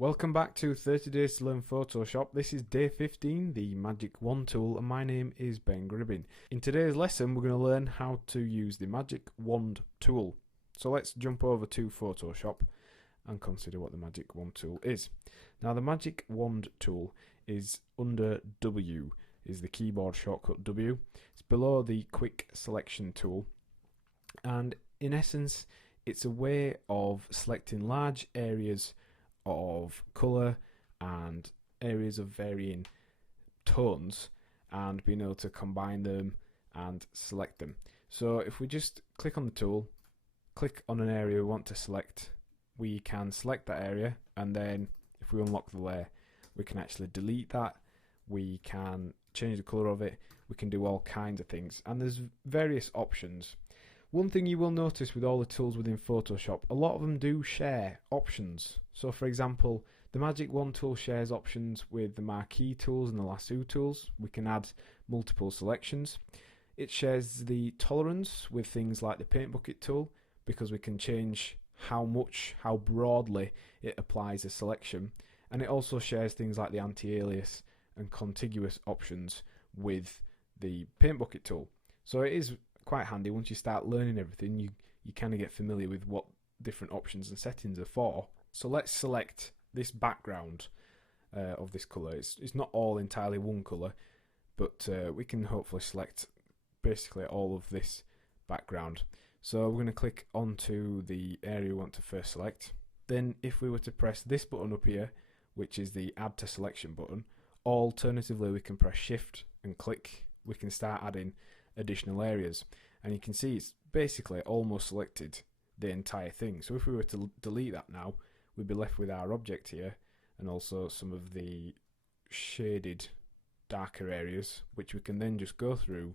Welcome back to 30 Days to Learn Photoshop. This is day 15, the Magic Wand tool, and my name is Ben Gribbin. In today's lesson, we're going to learn how to use the Magic Wand tool. So let's jump over to Photoshop and consider what the Magic Wand tool is. Now, the Magic Wand tool is under W, is the keyboard shortcut W. It's below the Quick Selection tool, and in essence, it's a way of selecting large areas of colour and areas of varying tones and being able to combine them and select them. So if we just click on the tool, click on an area we want to select, we can select that area, and then if we unlock the layer we can actually delete that, we can change the colour of it, we can do all kinds of things, and there's various options. One thing you will notice with all the tools within Photoshop, a lot of them do share options. So for example, the Magic Wand tool shares options with the marquee tools and the lasso tools. We can add multiple selections. It shares the tolerance with things like the paint bucket tool, because we can change how broadly it applies a selection. And it also shares things like the anti-alias and contiguous options with the paint bucket tool. So it is quite handy. Once you start learning everything, you kind of get familiar with what different options and settings are for. So let's select this background of this colour. It's not all entirely one colour, but we can hopefully select basically all of this background. So we're going to click onto the area we want to first select. Then if we were to press this button up here, which is the Add to Selection button, alternatively we can press Shift and click. We can start adding additional areas, and you can see it's basically almost selected the entire thing. So if we were to delete that now, we'd be left with our object here and also some of the shaded darker areas, which we can then just go through,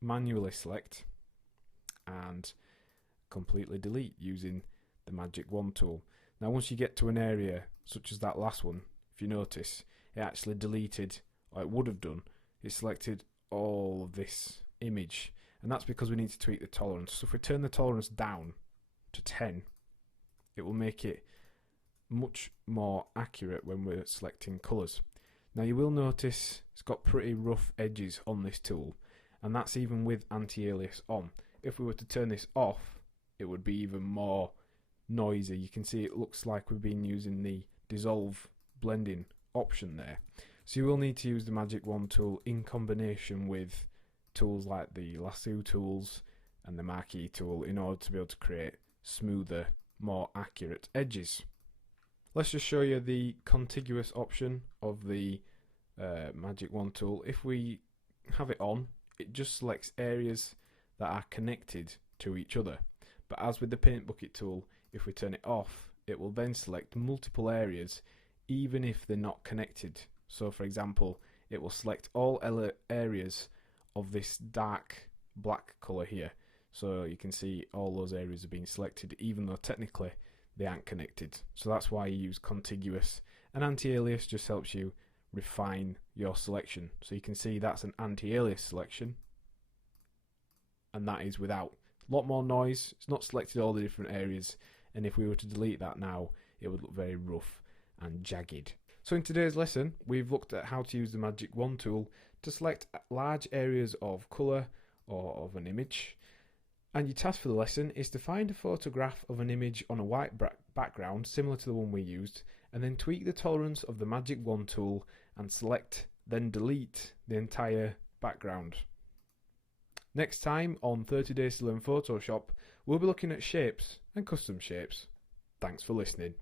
manually select and completely delete using the Magic Wand tool. Now once you get to an area such as that last one, if you notice, it actually deleted, or it would have done, it selected all of this image, and that's because we need to tweak the tolerance. So if we turn the tolerance down to 10, it will make it much more accurate when we're selecting colours. Now you will notice it's got pretty rough edges on this tool, and that's even with anti-alias on. If we were to turn this off, it would be even more noisy. You can see it looks like we've been using the dissolve blending option there. So you will need to use the Magic Wand tool in combination with tools like the lasso tools and the marquee tool in order to be able to create smoother, more accurate edges. Let's just show you the contiguous option of the Magic Wand tool. If we have it on, it just selects areas that are connected to each other. But as with the paint bucket tool, if we turn it off, it will then select multiple areas even if they're not connected. So for example, it will select all areas of this dark black colour here. So you can see all those areas are being selected even though technically they aren't connected. So that's why you use contiguous. And anti-alias just helps you refine your selection. So you can see that's an anti-alias selection, and that is without. A lot more noise, it's not selected all the different areas, and if we were to delete that now, it would look very rough and jagged. So in today's lesson, we've looked at how to use the Magic Wand tool to select large areas of colour or of an image. And your task for the lesson is to find a photograph of an image on a white background similar to the one we used, and then tweak the tolerance of the Magic Wand tool and select, then delete the entire background. Next time on 30 Days to Learn Photoshop, we'll be looking at shapes and custom shapes. Thanks for listening.